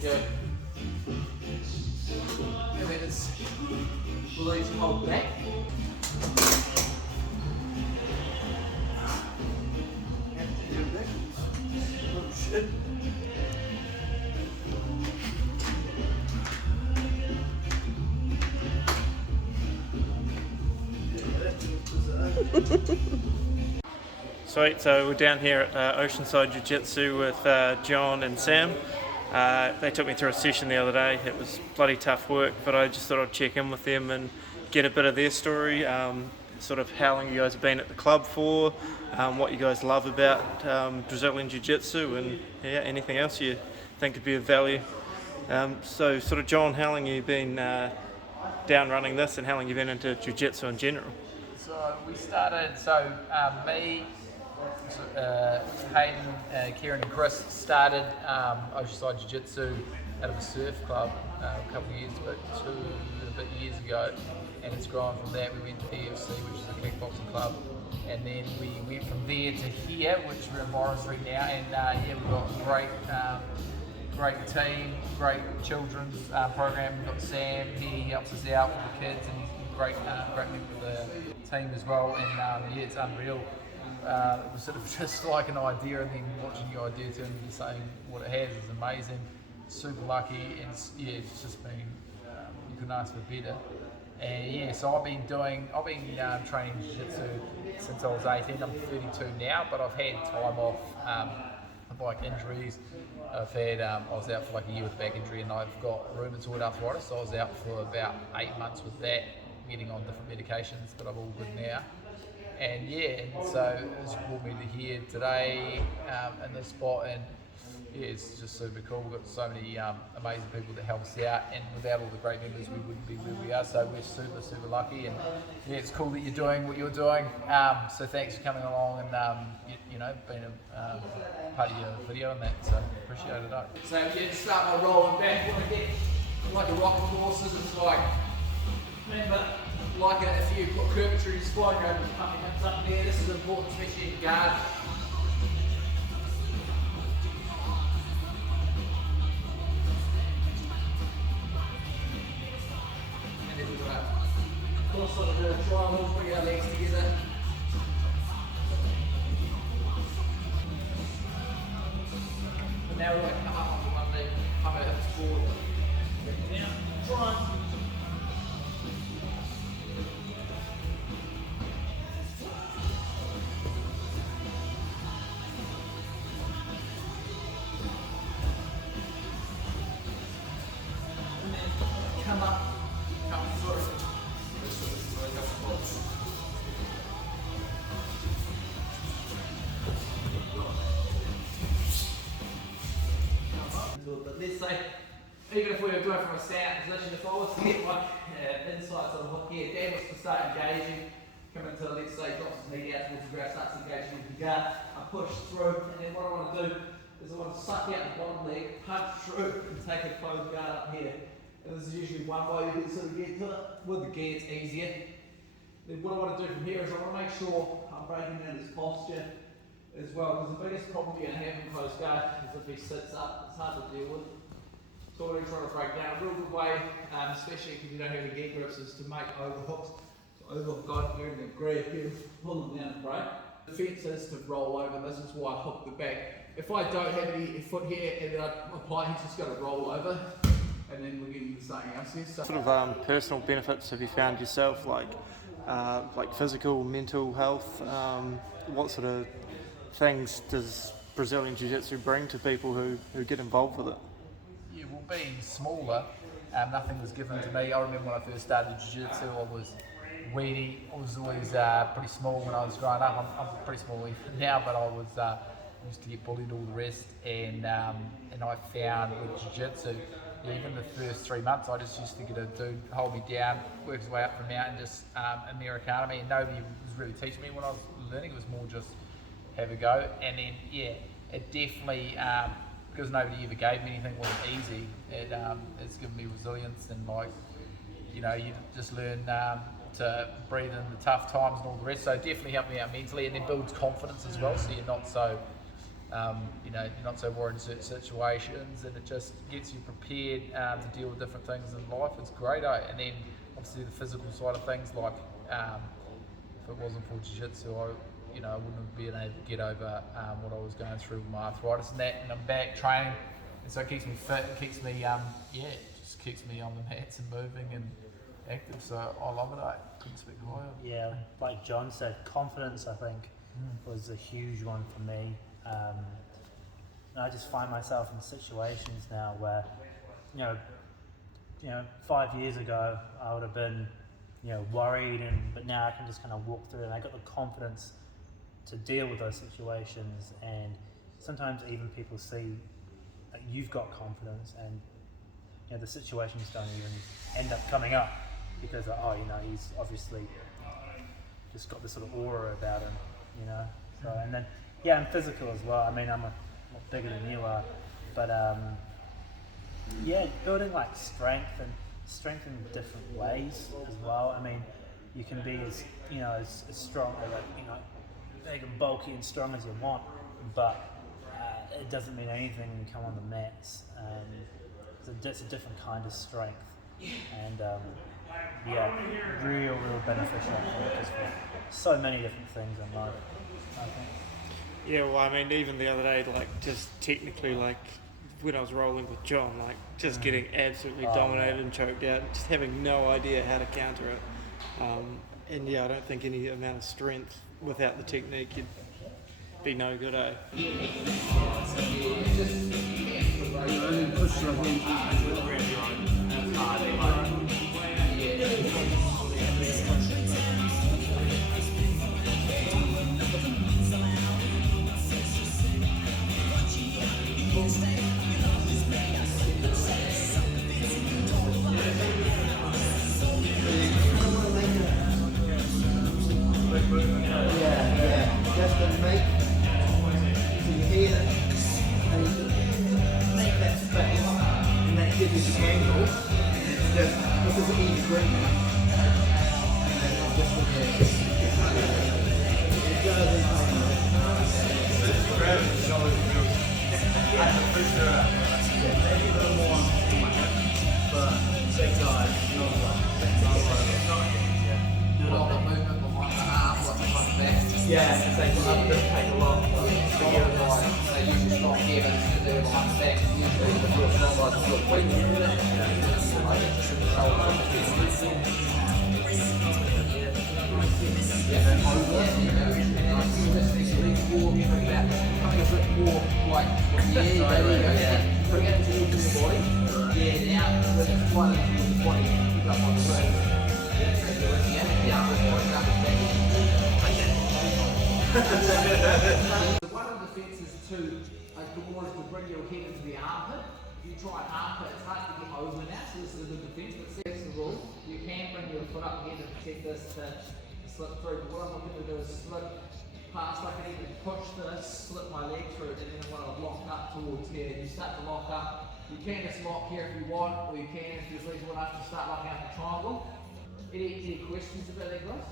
Good. And then it's release, hold back. Oh shit. Sweet, so we're down here at Oceanside Jiu-Jitsu with John and Sam. They took me through a session the other day. It was bloody tough work, but I just thought I'd check in with them and get a bit of their story, sort of how long you guys have been at the club for, what you guys love about Brazilian Jiu-Jitsu, and yeah, anything else you think could be of value. So sort of John, how long have you been down running this, and how long have you been into Jiu-Jitsu in general? So we started, me, Hayden, Kieran and Chris started Oceanside Jiu-Jitsu out of a surf club a couple of years, years ago, and it's grown from that. We went to EFC, which is a kickboxing club, and then we went from there to here, which we're in Morris Street now, and we've got a great team, great children's program. We've got Sam, he helps us out with the kids, and he's a great member of the team as well, and it's unreal. It was sort of just like an idea, and then watching the idea turn into saying what it has is amazing. Super lucky, and it's just been, you couldn't ask for better. And so I've been training jiu-jitsu since I was 18. I'm 32 now, but I've had time off with like injuries. I was out for like a year with back injury, and I've got rheumatoid arthritis, so I was out for about 8 months with that, getting on different medications, but I'm all good now. And so it's brought me to here today in this spot, and it's just super cool. We've got so many amazing people that help us out, and without all the great members we wouldn't be where we are, so we're super lucky. And it's cool that you're doing what you're doing, so thanks for coming along and being a part of your video and that, so appreciate it. So start by rolling back. You want to get like a rocket horses. It's like, remember, like if you've got curvature in your spine, you're able to pump your hips up there. This is important, especially in guard. And then we've got cross sort of triangles, bring our legs together. And now we're going to come up on one leg, pump our hips forward. Down, triangle. Come up, come through. But let's say, even if we were doing from a stand position, if I was to get my insights on the hook here, Dan was to start engaging, come into, let's say, drops his knee out towards the ground, starts engaging with the guard, I push through, and then what I want to do is I want to suck out the bottom leg, punch through, and take a closed guard up here. And this is usually one way you can sort of get to it. With the gi, it's easier. Then what I want to do from here is I want to make sure I'm breaking down his posture as well, because the biggest problem you're going to have in closed guard is if he sits up, it's hard to deal with. So what I'm trying to break down, a real good way, especially if you don't have any gi grips, is to make overhooks. So overhook guard, you're going to grab him, pull him down and break. The defense is to roll over, this is why I hook the back. If I don't have any foot here and then I apply, he's just got to roll over. And then we're getting to something else here. So. Sort of personal benefits have you found yourself, like physical, mental health? What sort of things does Brazilian Jiu-Jitsu bring to people who get involved with it? Yeah, well, being smaller, nothing was given to me. I remember when I first started Jiu-Jitsu, I was weedy. I was always pretty small when I was growing up. I'm pretty small even now, but I was used to get bullied all the rest. And I found with Jiu-Jitsu, even the first 3 months, I just used to get a dude hold me down, work his way up from the mountain, just Americana me, and nobody was really teaching me when I was learning. It was more just have a go. And then it definitely, because nobody ever gave me anything, wasn't easy. It's given me resilience, and you just learn to breathe in the tough times and all the rest. So it definitely helped me out mentally, and then builds confidence as well. So you're not so you're not so worried in certain situations, and it just gets you prepared to deal with different things in life. It's great, and then obviously the physical side of things, like if it wasn't for jiu-jitsu, I wouldn't have been able to get over what I was going through with my arthritis and that, and I'm back training, and so it keeps me fit, it keeps me, just keeps me on the mats and moving and active, so I love it, couldn't speak higher. Yeah, like John said, confidence, I think, was a huge one for me. And I just find myself in situations now where, 5 years ago I would have been, worried, but now I can just kind of walk through, and I got the confidence to deal with those situations. And sometimes even people see that you've got confidence, and the situations don't even end up coming up because he's obviously just got this sort of aura about him, So, and then and physical as well. I mean, I'm a lot bigger than you are, but building like strength in different ways as well. I mean, you can be as strong or big and bulky and strong as you want, but it doesn't mean anything when you come on the mats. It's a different kind of strength, and real beneficial, I think, just for so many different things in life, I think. Yeah, well, I mean, even the other day, just technically, when I was rolling with John, just getting absolutely dominated and choked out, just having no idea how to counter it. And I don't think any amount of strength without the technique, you'd be no good, eh? Just to make so you hear it and you make that space and that gives you the angle. It's just because of each green. And just with it maybe a little more in my head, but big guys, Do a lot of movement behind the arm, behind the back. yeah, it's like I'm going to take a lot. They usually strong here, but it's they're behind the back. Usually the real strong guys are real quick. I think just in the shoulder. Bring it towards your body. Yeah, now with the flight towards the body, pick up on the road. One of the defences too, was to bring your head into the armpit. If you try armpit, it's hard to get over now, so this is a good defence, but that's the rule. You can bring your foot up again to protect this to slip through. But what I'm looking to do is slip past, I can even push this, slip my leg through, and then when I lock up towards here, you start to lock up. You can just lock here if you want, or you can, if you're flexible enough, to start locking up the triangle. Any questions about that, guys?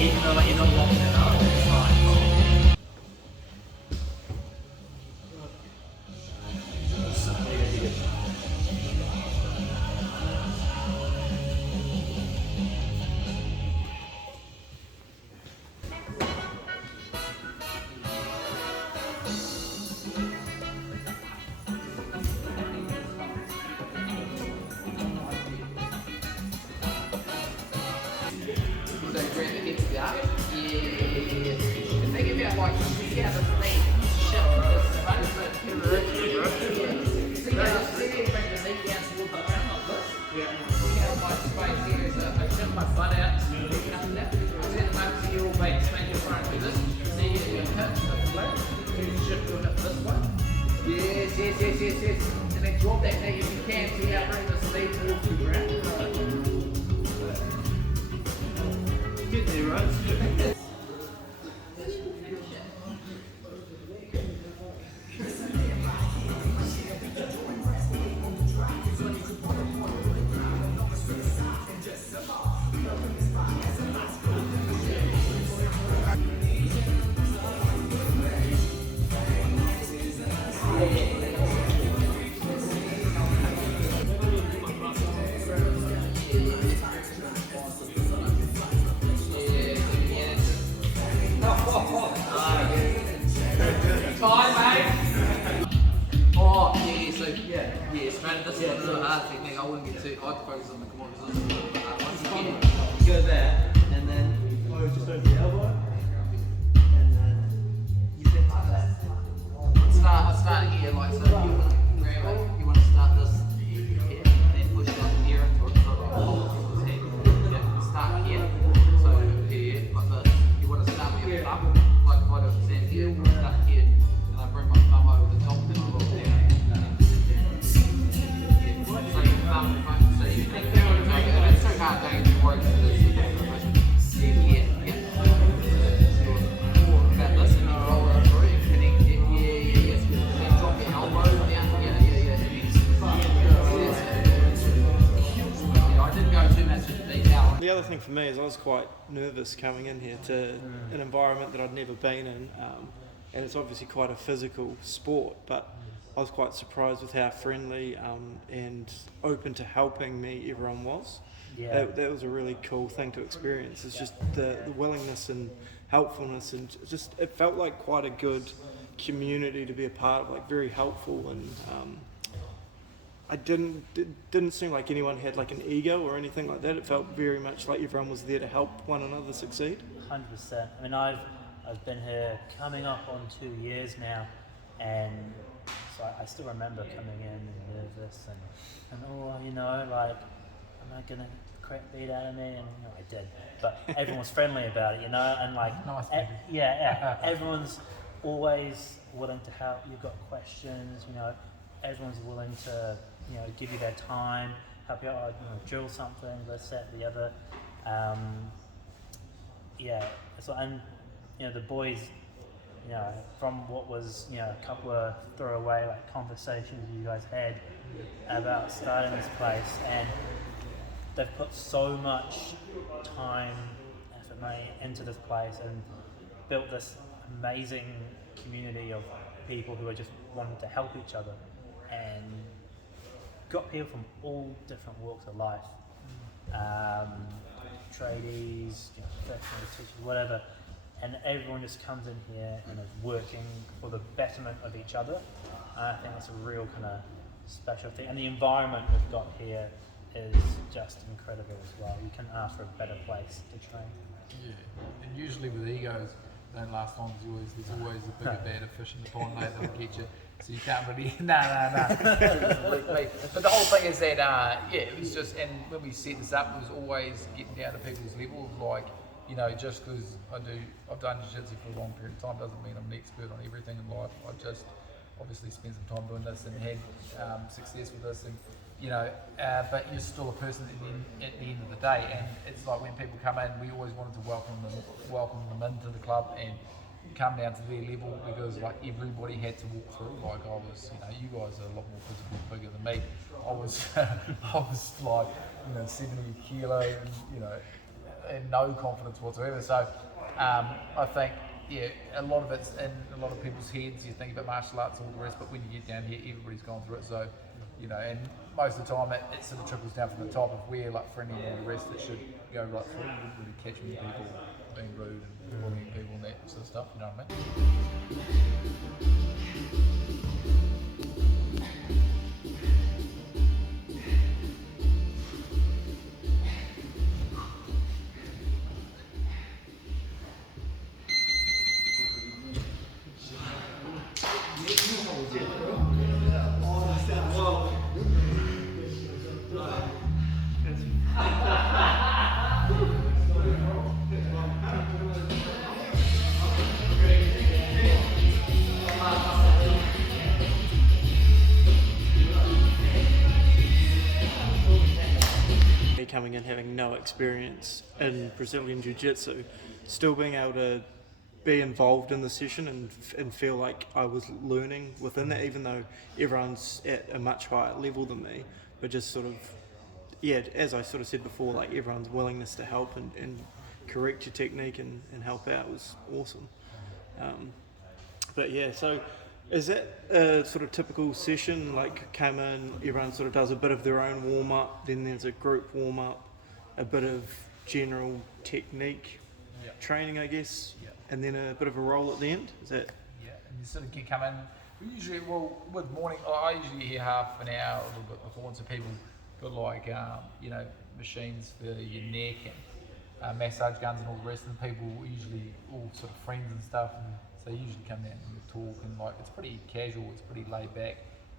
Even though you're not locking it up, it's fine. Yes. And then drop that knee if you can, so you bring the sleeve towards the ground. Yeah, straight. This is a little hard technique. I wouldn't get too. I'd focus on the command because this is a little bit hard. Once you get it, You go there, and then just over the elbow, and then you think like that. I'll start here, like so. You want to start this here, and then push it up here into it. So like hold his head. Yeah, start here. So here, like this. You want to start with your thumb, like if I do a stand here, start here, and I bring my thumb over the top, then I look down. So your thumb, so you think it's so hard doing it to work for this. Yeah. About this, and you roll it through and connect it. Yeah. Then drop your elbow down. Yeah. I didn't go too much into detail. The other thing for me is I was quite nervous coming in here to an environment that I'd never been in, and it's obviously quite a physical sport, but I was quite surprised with how friendly and open to helping me everyone was. Yeah. That was a really cool thing to experience. It's just the willingness and helpfulness, and just it felt like quite a good community to be a part of, like very helpful, and it didn't seem like anyone had like an ego or anything like that. It felt very much like everyone was there to help one another succeed. 100%. I mean, I've been here coming up on 2 years now, and so I still remember coming in and nervous and like, am I gonna crap beat out of me? And I did, but everyone was friendly about it, and like, Nice. everyone's always willing to help. You've got questions, everyone's willing to, give you their time, help you out, drill something, this, that, the other. And the boys, from what was, a couple of throwaway like conversations you guys had about starting this place, and they've put so much time, effort, money into this place and built this amazing community of people who are just wanting to help each other, and got people from all different walks of life, tradies, professional teachers, whatever, and everyone just comes in here and is working for the betterment of each other. And I think that's a real kind of special thing, and the environment we've got here is just incredible as well. You couldn't ask for a better place to train. Yeah, and usually with egos, they don't last long. There's always a bigger, badder fish in the pond, mate, that'll get you. So you can't really, But the whole thing is that, it was just, and when we set this up, it was always getting down to people's level of like, just because I've done jiu-jitsu for a long period of time doesn't mean I'm an expert on everything in life. I've just obviously spent some time doing this and had success with this, and but you're still a person at the end of the day, and it's like when people come in, we always wanted to welcome them into the club and come down to their level, because like everybody had to walk through. Like I was, you guys are a lot more physically bigger than me. I was like 70 kilo and no confidence whatsoever. So I think a lot of it's in a lot of people's heads. You think about martial arts and all the rest, but when you get down here, everybody's gone through it. So and most of the time it sort of trickles down from the top. If we're like friendly and all the rest, it should go right through. You wouldn't really catch many people being rude and bullying people and that sort of stuff. You know what I mean? Coming in having no experience in Brazilian Jiu-Jitsu, still being able to be involved in the session and feel like I was learning within that, even though everyone's at a much higher level than me, but just sort of, as I sort of said before, like everyone's willingness to help and correct your technique and help out was awesome. So is that a sort of typical session, like come in, everyone sort of does a bit of their own warm-up, then there's a group warm-up, a bit of general technique training, I guess, and then a bit of a roll at the end? Is that? Yeah, and you sort of come in, Usually, well, with morning, I usually hear half an hour, a little bit before, and so people got like, machines for your neck and massage guns and all the rest, and people usually all sort of friends and stuff, and so they usually come down and talk, and like, it's pretty casual, it's pretty laid back,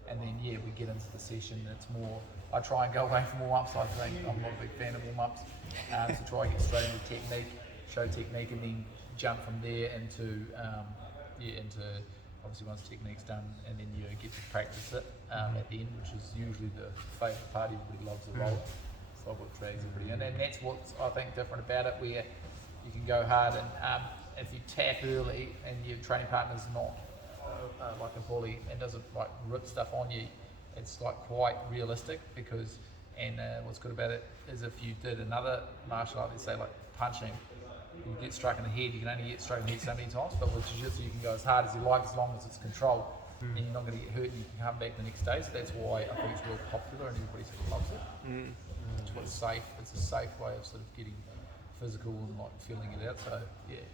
and then yeah, we get into the session, and it's more, I try and go away from warm-ups. I think I'm not a big fan of warm-ups, so try and get straight into technique, show technique, and then jump from there into obviously once technique's done, and then you get to practice it at the end, which is usually the favourite part. Everybody loves the roller, so what drags everybody in, and that's what's I think different about it, where you can go hard, and if you tap early and your training partner's not like a bully and doesn't like rip stuff on you, it's like quite realistic, because what's good about it is if you did another martial art, let's say like punching, you get struck in the head, you can only get struck in the head so many times, but with jiu-jitsu you can go as hard as you like as long as it's controlled, and you're not going to get hurt, and you can come back the next day. So that's why I think it's real popular and everybody sort of loves it. It's what's safe, it's a safe way of sort of getting physical and like feeling it out, so yeah.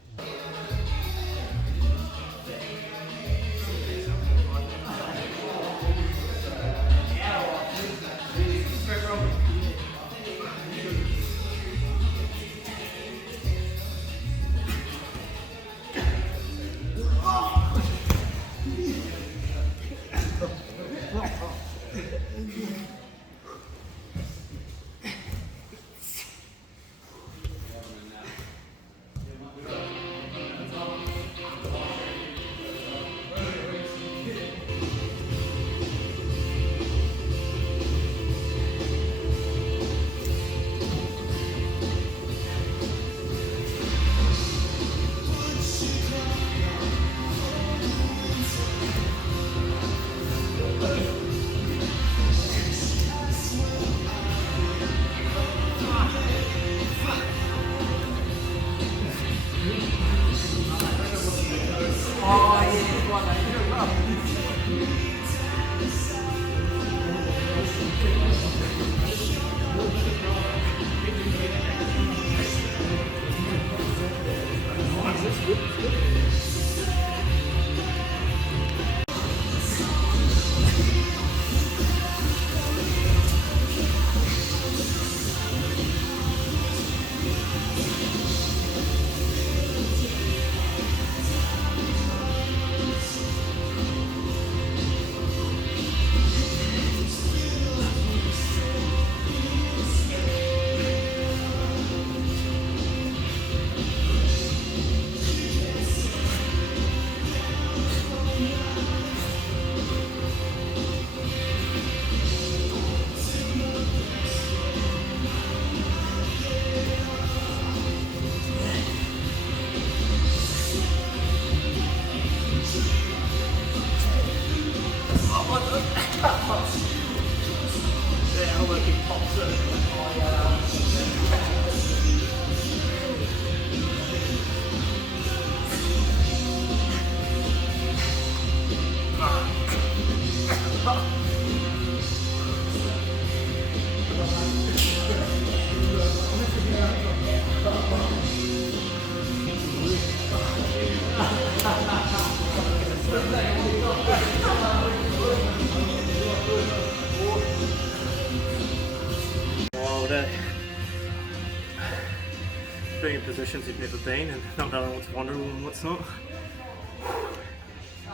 Being in positions you've never been and not knowing what's vulnerable and what's not.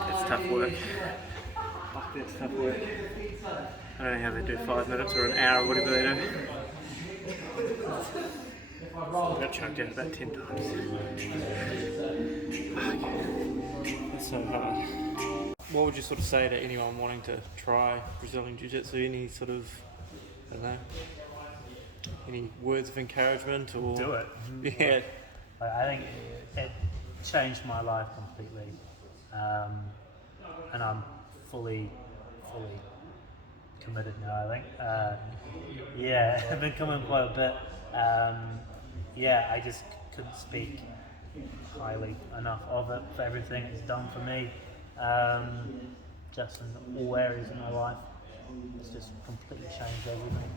It's tough work. Fuck, that's tough work. I don't know how they do 5 minutes or an hour or whatever they do. I got choked out about 10 times. It's so hard. What would you sort of say to anyone wanting to try Brazilian Jiu-Jitsu? Any sort of, I don't know, any words of encouragement or? Do it. Yeah. I think it changed my life completely, and I'm fully committed now. I think. Yeah, I've been coming quite a bit. Yeah, I just couldn't speak highly enough of it for everything it's done for me. Just in all areas of my life, it's just completely changed everything.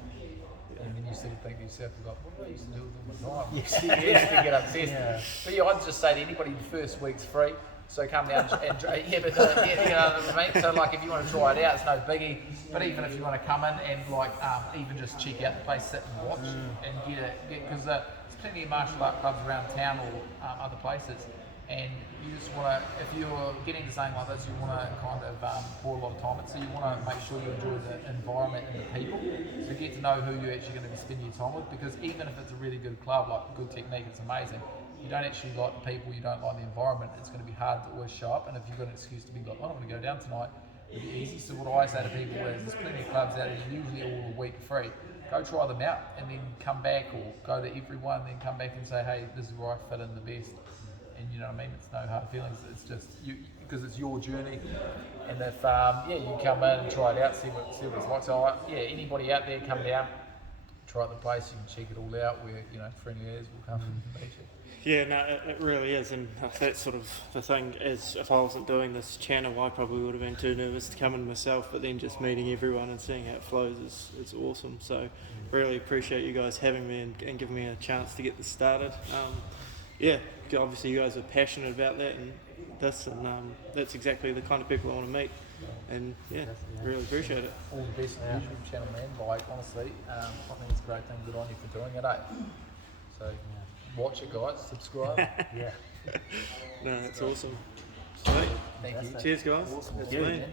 And then you sort of think to yourself, what do I used to do with all my time? You used to get obsessed. Yeah. But yeah, I'd just say to anybody, the first week's free. So come down and yeah, but yeah, you know what I mean. So like if you want to try it out, it's no biggie. But even if you want to come in and like even just check out the place, sit and watch and get because there's plenty of martial art clubs around town or other places, and you just want to, if you're getting to something like this, you want to kind of pour a lot of time in. So you want to make sure you enjoy the environment and the people, so get to know who you're actually going to be spending your time with. Because even if it's a really good club, like good technique, it's amazing. You don't actually like the people, you don't like the environment, it's going to be hard to always show up. And if you've got an excuse to be like, oh, I'm going to go down tonight, it'll be easy. So what I say to people is, there's plenty of clubs out there, usually all a week free. Go try them out and then come back, or go to everyone, then come back and say, hey, this is where I fit in the best. And you know what I mean? It's no hard feelings. It's just you, because it's your journey. And if you come in and try it out, see what it's like. So anybody out there, come down, try out the place. You can check it all out. Where friendly ears will come and meet you. Yeah, no, it really is, and that's sort of the thing is, if I wasn't doing this channel, I probably would have been too nervous to come in myself, but then just meeting everyone and seeing how it flows is awesome. So really appreciate you guys having me and giving me a chance to get this started. Obviously you guys are passionate about that and this, and that's exactly the kind of people I want to meet, and really appreciate it. All the best on the YouTube channel, man. Like, honestly, I think it's a great thing. Good on you for doing it, So watch it, guys. Subscribe. Yeah. No, it's awesome. Sweet. Thank you. Cheers, guys. Awesome. That's Good, me. man.